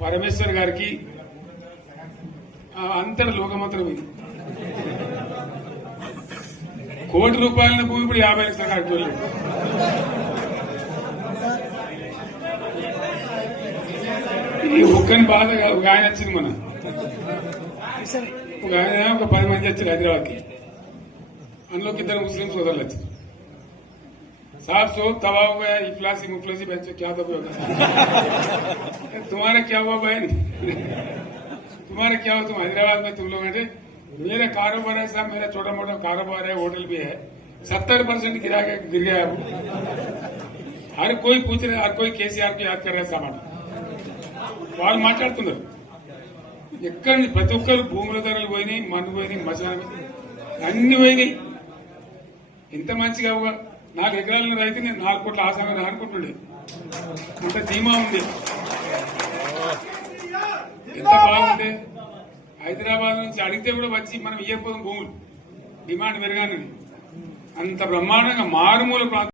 పరమేశ్వర్ గారికి అంతటి లోకమంత్రం ఇది. ₹1 కోట్ల భూమి ఇప్పుడు 50 లక్షల కట్టుకోలేదు. ఈ ఒక్కని బాధ ఒక ఆయన వచ్చింది, మన ఒక ఆయన ఒక 10 మంది వచ్చారు హైదరాబాద్కి. అందులోకి 2 ముస్లిం సోదరులు వచ్చారు. साहब सो तबाह हो गया, इफलासी मुफलसी बच्चे क्या दबे होगा तुम्हारा क्या हुआ बहन, तुम्हारा क्या हुआ, तुम हैदराबाद में तुम लोग हैं. मेरा कारोबार है साहब, मेरा छोटा मोटा कारोबार है, होटल भी है, 70% गिर गया है. हर कोई पूछ रहे, हर कोई केसीआर को याद कर रहा है सामान. వాళ్ళు మాట్లాడుతున్నారు. ఎక్కడ ప్రతి ఒక్కరు భూముల ధరలు పోయినాయి, మన్ను పోయినాయి, మసాలా అన్ని పోయినాయి. ఎంత మంచిగా 4 ఎకరాల రైతు నేను 4 కోట్ల ఆసాగా అనుకుంటుండే. అంత ధీమా ఉంది, ఎంత బాగుంది. హైదరాబాద్ నుంచి అడిగితే కూడా వచ్చి మనం ఇవ్వకపోతాం భూములు, డిమాండ్ పెరగానని. అంత బ్రహ్మాండంగా మారుమూల ప్రాంతం.